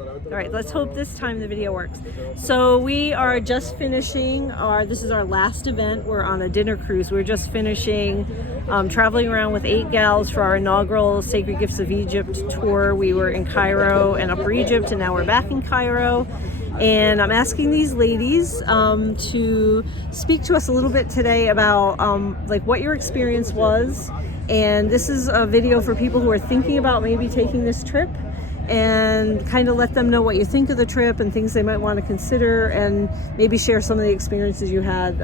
All right, let's hope this time the video works. So we are just finishing this is our last event. We're on a dinner cruise. We're just finishing traveling around with 8 gals for our inaugural Sacred Gifts of Egypt tour. We were in Cairo and Upper Egypt, and now we're back in Cairo. And I'm asking these ladies to speak to us a little bit today about like what your experience was. And this is a video for people who are thinking about maybe taking this trip, and kind of let them know what you think of the trip and things they might want to consider, and maybe share some of the experiences you had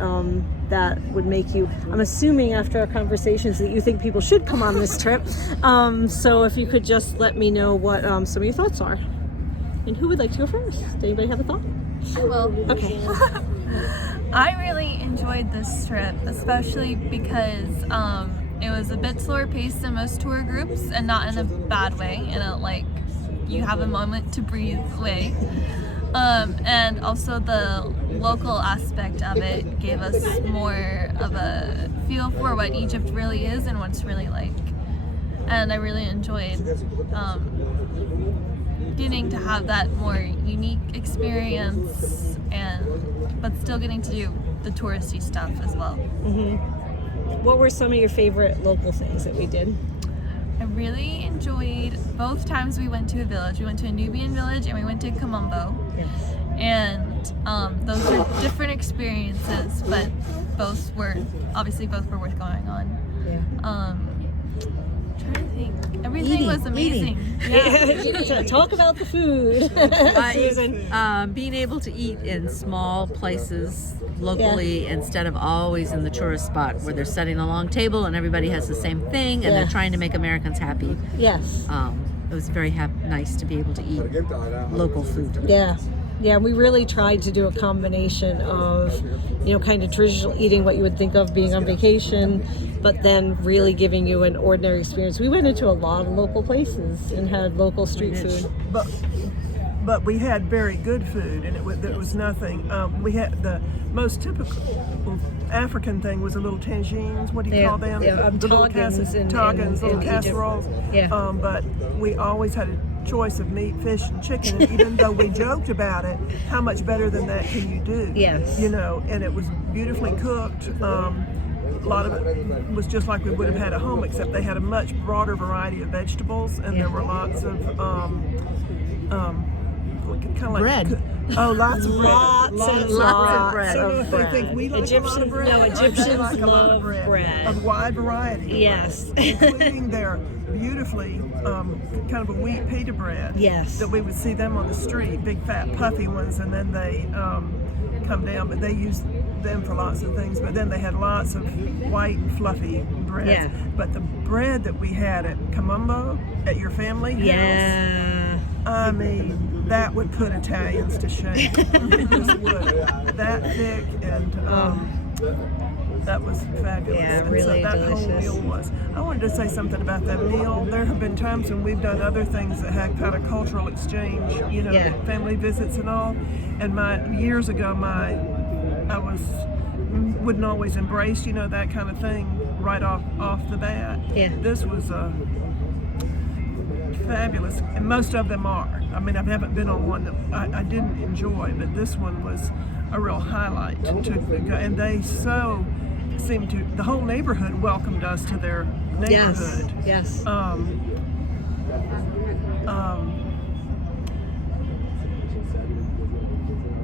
that would make you, I'm assuming after our conversations, that you think people should come on this trip. So if you could just let me know what some of your thoughts are. And who would like to go first? Does anybody have a thought? I will. Okay. I really enjoyed this trip, especially because it was a bit slower paced than most tour groups, and not in a bad way, in a like you have a moment to breathe way. And also the local aspect of it gave us more of a feel for what Egypt really is and what it's really like. And I really enjoyed getting to have that more unique experience, but still getting to do the touristy stuff as well. Mm-hmm. What were some of your favorite local things that we did? I really enjoyed both times we went to a village. We went to a Nubian village and we went to Kamumbo. Yes. And those are different experiences, but both were worth going on. Yeah. Trying to think. Everything was amazing. Yeah. Talk about the food. Being able to eat in small places locally, instead of always in the tourist spot where they're setting a long table and everybody has the same thing and they're trying to make Americans happy. Yes. It was very nice to be able to eat local food. Yeah. Yeah, we really tried to do a combination of, kind of traditional eating, what you would think of being on vacation, but then really giving you an ordinary experience. We went into a lot of local places and had local street food. But we had very good food, and it was nothing. We had the most typical African thing was a little tangines. What do you call them? Yeah, the little toggans, little casseroles. Yeah. But we always had a choice of meat, fish, and chicken. And even though we joked about it, how much better than that can you do? Yes. And it was beautifully cooked. A lot of it was just like we would have had at home, except they had a much broader variety of vegetables, and there were lots of kind of like bread. Lots of bread. Lots of bread. So if they think we like a lot of bread, Egyptians like a lot of bread. Of wide variety. Yes. Including their beautifully kind of a wheat pita bread. Yes. That we would see them on the street, big fat puffy ones, and then they come down, but they use them for lots of things. But then they had lots of white and fluffy breads. Yeah. But the bread that we had at Kamumbo, at your family house, I mean, that would put Italians to shame. It just would. That thick, and that was fabulous. Yeah, and really so that delicious. whole meal was. I wanted to say something about that meal. There have been times when we've done other things that had kind of cultural exchange, family visits and all. And years ago, I wouldn't always embrace, that kind of thing right off the bat. Yeah. This was fabulous, and most of them are. I mean, I haven't been on one that I didn't enjoy, but this one was a real highlight. And they seemed to, the whole neighborhood welcomed us to their neighborhood. Yes.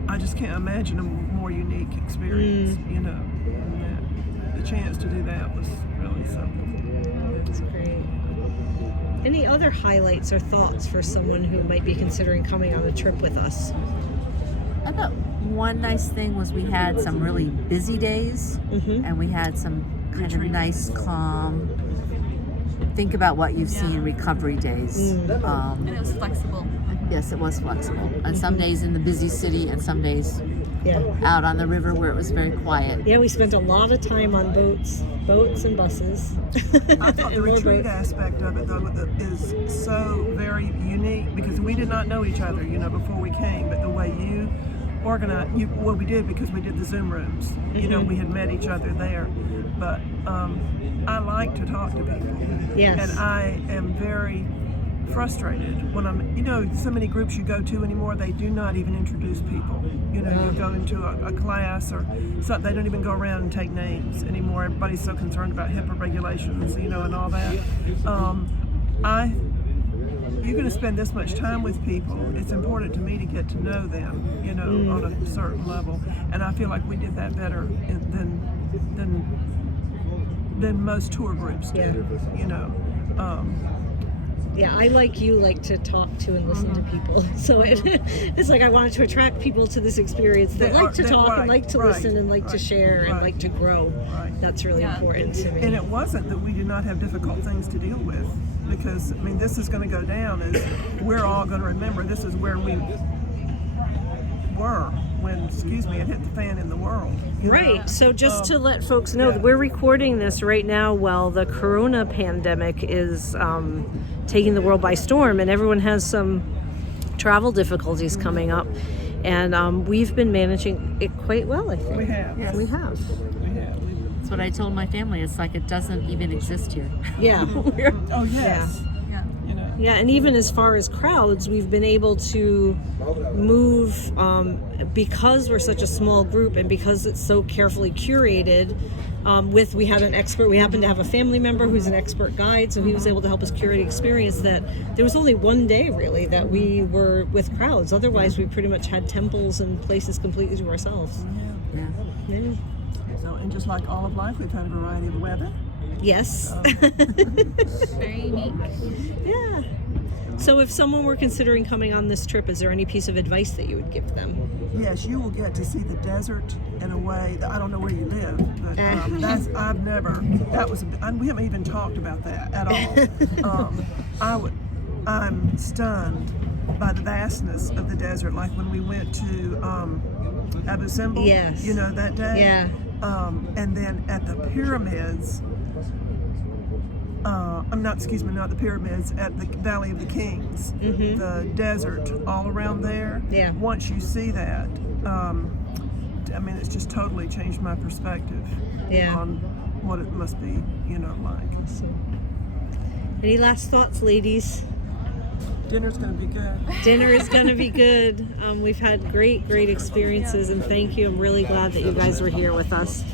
I just can't imagine a more unique experience, and the chance to do that was really something. That's great. Any other highlights or thoughts for someone who might be considering coming on a trip with us? I thought one nice thing was we had some really busy days, and we had some kind of nice, calm, think about what you've seen recovery days. And it was flexible. Yes, it was flexible. And some days in the busy city, and some days out on the river where it was very quiet. Yeah, we spent a lot of time on boats and buses. I thought the retreat aspect of it, though, is so very unique, because we did not know each other, before we came, but the way you organized, we did, because we did the Zoom rooms. We had met each other there. But I like to talk to people. Yes. And I am very frustrated when I'm, so many groups you go to anymore, they do not even introduce people. You go into a class or something, they don't even go around and take names anymore. Everybody's so concerned about HIPAA regulations, and all that. You're going to spend this much time with people. It's important to me to get to know them, on a certain level. And I feel like we did that better than most tour groups do. Yeah, I like to talk to and listen to people. So it's like I wanted to attract people to this experience that like to talk and like to listen and like to share and like to grow. Right. That's really important to me. And it wasn't that we did not have difficult things to deal with, because this is going to go down as we're all going to remember. This is where we were when, it hit the fan in the world. Right. So just to let folks know, we're recording this right now while the corona pandemic is taking the world by storm, and everyone has some travel difficulties coming up. And we've been managing it quite well, I think. We have. Yes. We have. That's what I told my family. It's like it doesn't even exist here. Yeah. Oh, yes. Yeah. Yeah, and even as far as crowds, we've been able to move because we're such a small group and because it's so carefully curated. We had an expert. We happened to have a family member who's an expert guide, so he was able to help us curate experience. That there was only one day really that we were with crowds. Otherwise, we pretty much had temples and places completely to ourselves. Yeah. So, and just like all of life, we've had a variety of weather. Yes. Very unique. Yeah. So if someone were considering coming on this trip, is there any piece of advice that you would give them? Yes, you will get to see the desert in a way that I don't know where you live, but we haven't even talked about that at all. I'm stunned by the vastness of the desert, like when we went to Abu Simbel, yes. That day. Yeah. And then at the pyramids, not the pyramids, at the Valley of the Kings, the desert all around there. Yeah. Once you see that, it's just totally changed my perspective on what it must be, like. So, any last thoughts, ladies? Dinner's going to be good. Dinner is going to be good. We've had great experiences, and thank you. I'm really glad that you guys were here with us.